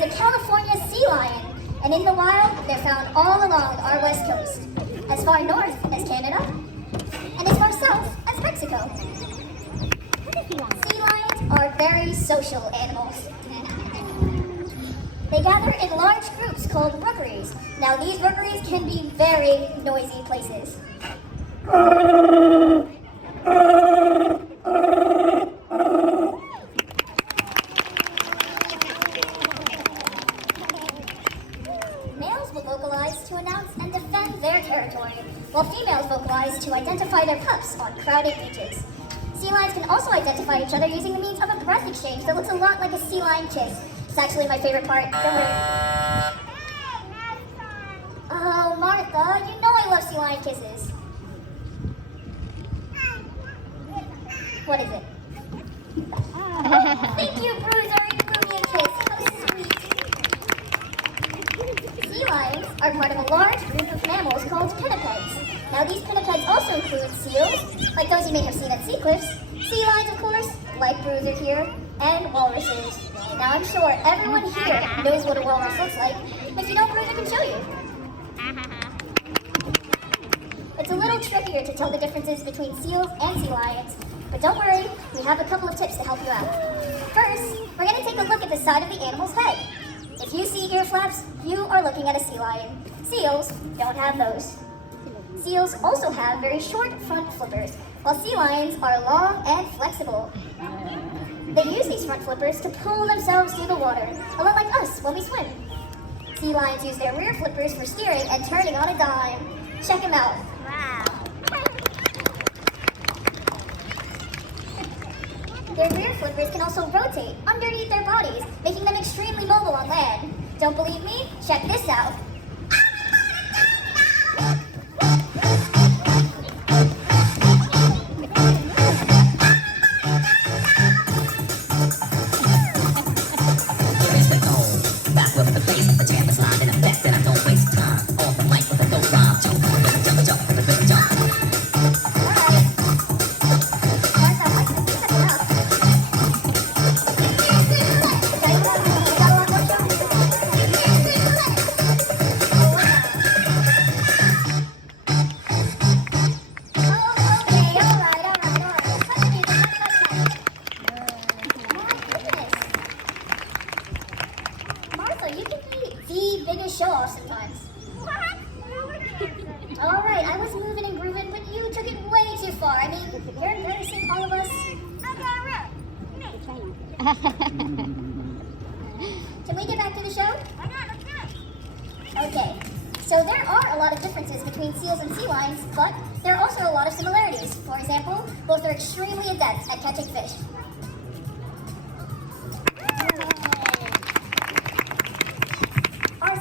is a California sea lion, and in the wild, they're found all along our west coast, as far north as Canada, and as far south as Mexico. Sea lions are very social animals. They gather in large groups called rookeries. Now, these rookeries can be very noisy places. Males will vocalize to announce and defend their territory, while females vocalize to identify their pups on crowded beaches. Sea lions can also identify each other using the means of a breath exchange that looks a lot like a sea lion kiss. It's actually my favorite part. Don't worry. Oh, Martha, you know I love sea lion kisses. What is it? Thank you, Bruiser. You blew me a kiss. How sweet. Sea lions are part of a large group of mammals called pinnipeds. Now, these pinnipeds also include seals, like those you may have seen at sea cliffs, sea lions, of course, like Bruiser here, and walruses. Now, I'm sure everyone here knows what a walrus looks like. If you don't, Bruiser can show you. It's a little trickier to tell the differences between seals and sea lions, but don't worry, we have a couple of tips to help you out. First, we're going to take a look at the side of the animal's head. If you see ear flaps, you are looking at a sea lion. Seals don't have those. Seals also have very short front flippers, while sea lions are long and flexible. They use these front flippers to pull themselves through the water, a lot like us when we swim. Sea lions use their rear flippers for steering and turning on a dime. Check them out. Wow. Their rear flippers can also rotate underneath their bodies, making them extremely mobile on land. Don't believe me? Check this out. You can be the biggest show-off sometimes. What? All right, I was moving and grooving, but you took it way too far. I mean, you're embarrassing all of us. Can we get back to the show? Okay, so there are a lot of differences between seals and sea lions, but there are also a lot of similarities. For example, both are extremely adept at catching fish.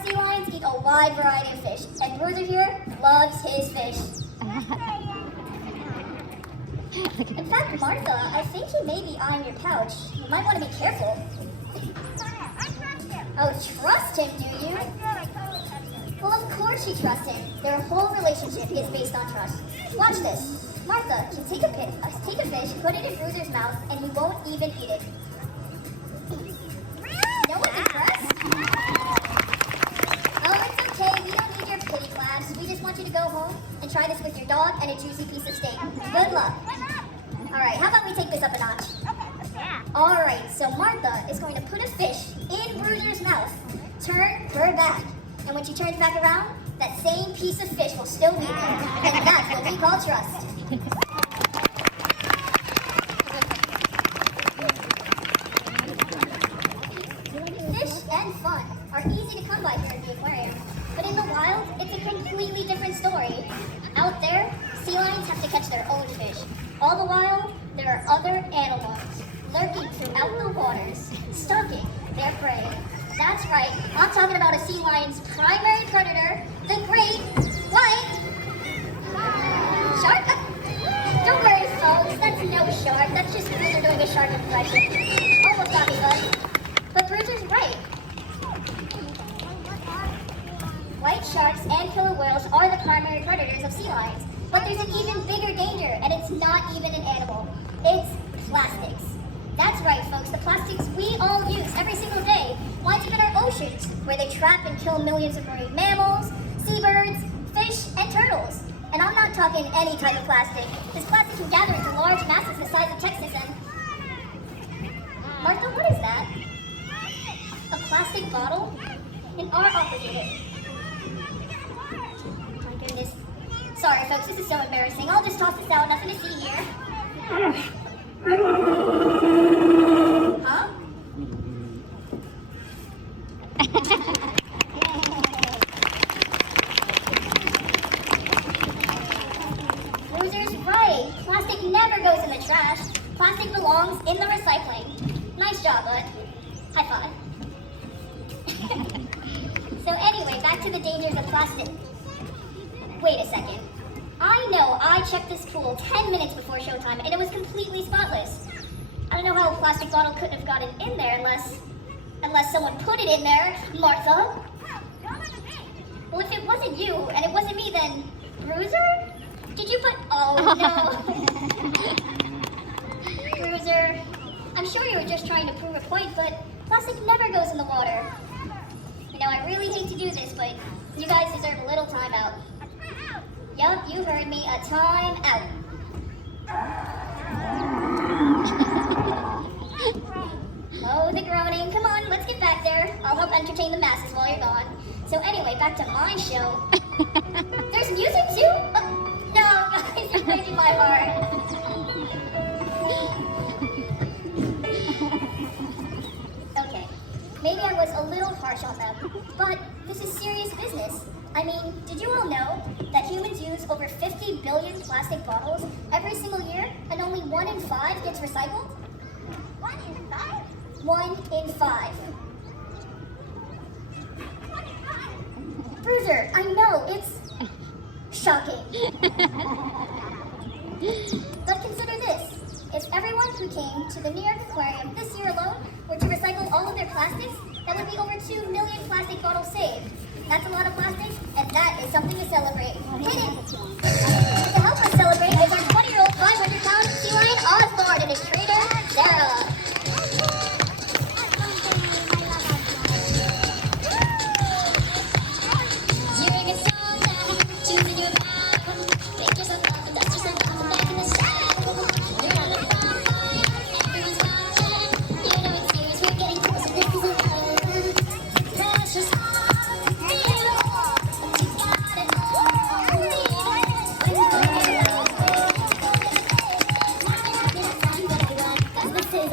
Sea lions eat a wide variety of fish, and Bruiser here loves his fish. In fact, Martha, I think he may be eyeing your pouch. You might want to be careful. Oh, trust him, do you? Well, of course you trust him. Their whole relationship is based on trust. Watch this. Martha can take a fish, put it in Bruiser's mouth, and he won't even eat it. No one's impressed? We just want you to go home and try this with your dog and a juicy piece of steak. Good luck. All right, how about we take this up a notch? All right, so Martha is going to put a fish in Bruiser's mouth, turn her back, and when she turns back around, that same piece of fish will still be there, and that's what we call trust. Fish and fun are easy to come by here at the aquarium. But in the wild, it's a completely different story. Out there, sea lions have to catch their own fish. All the while, there are other animals lurking throughout the waters, stalking their prey. That's right, I'm talking about a sea lion's primary predator, the great white shark. Don't worry, folks, that's no shark. That's just Bruiser doing a shark impression. Almost got me, bud. But Bruiser's right. White sharks and killer whales are the primary predators of sea lions. But there's an even bigger danger, and it's not even an animal. It's plastics. That's right, folks, the plastics we all use every single day winds up in our oceans. where they trap and kill millions of marine mammals, seabirds, fish, and turtles. And I'm not talking any type of plastic. This plastic can gather into large masses the size of Texas and... Martha, what is that? A plastic bottle? An art operator. Oh my goodness. Sorry folks, this is so embarrassing. I'll just toss this out, nothing to see here. Huh? Bruiser's right. Plastic never goes in the trash. Plastic belongs in the recycling. Nice job, bud. High five. So anyway, back to the dangers of plastic. Wait a second. I know I checked this pool 10 minutes before showtime and it was completely spotless. I don't know how a plastic bottle couldn't have gotten in there unless someone put it in there. Martha? Well, if it wasn't you and it wasn't me, then Bruiser? Did you put... Oh, no. Bruiser, I'm sure you were just trying to prove a point, but plastic never goes in the water. You know, I really hate to do this, but you guys deserve a little time out. Yup, you heard me, a time out. Oh, the groaning. Come on, let's get back there. I'll help entertain the masses while you're gone. So anyway, back to my show. There's music too? No, guys, you're breaking my heart. Okay, maybe I was a little harsh on them, but this is serious business. I mean, did you all know that humans use over 50 billion plastic bottles every single year and only 1 in 5 gets recycled? 1 in 5? 1 in 5. Bruiser, I know, it's shocking. But consider this. If everyone who came to the New York Aquarium this year alone were to recycle all of their plastics, that would be over 2 million plastic bottles saved. That's a lot of plastic, and that is something to celebrate. Hit it! To help us celebrate is our 20-year-old 500-pound sea lion Osborne and his trainer, Sarah. This is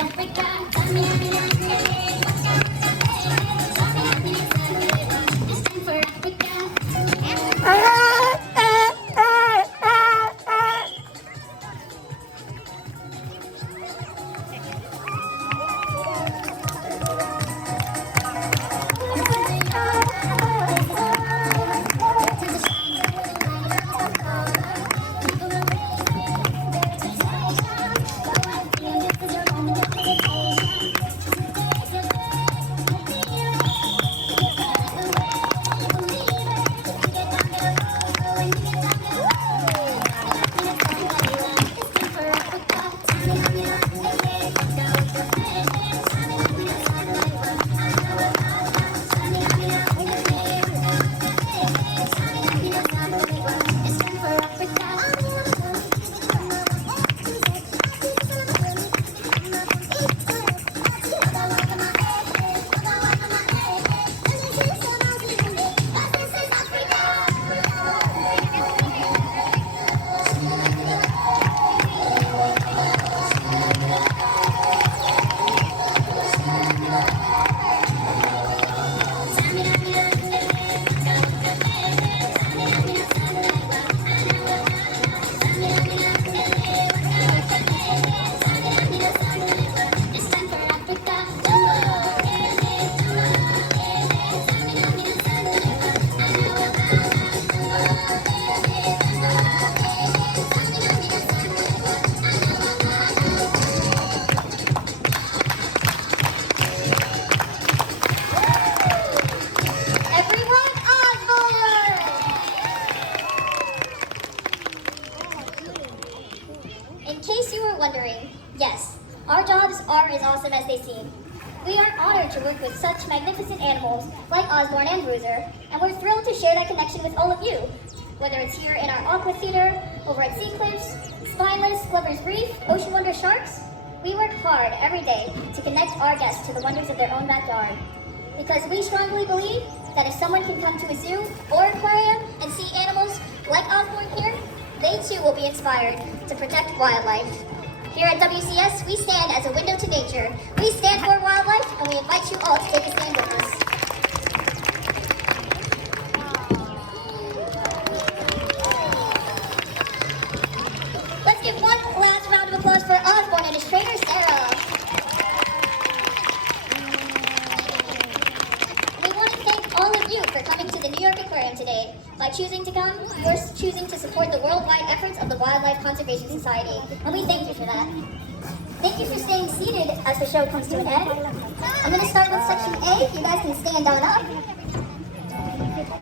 animals like Osborne and Bruiser, and we're thrilled to share that connection with all of you. Whether it's here in our Aqua Theater, over at Sea Cliffs, Spineless, Glover's Reef, Ocean Wonder Sharks, we work hard every day to connect our guests to the wonders of their own backyard. Because we strongly believe that if someone can come to a zoo or aquarium and see animals like Osborne here, they too will be inspired to protect wildlife. Here at WCS, we stand as a window to nature. We stand for wildlife, and we invite you all to take a stand with us. Let's give one last round of applause for Osborne and his trainer, Sarah. We want to thank all of you for coming to the New York Aquarium today. By choosing to come, you're choosing to support the worldwide efforts of the Wildlife Conservation Society, and we thank you for that. Thank you for staying seated as the show comes to an end. I'm going to start with section A. You guys can stand on up.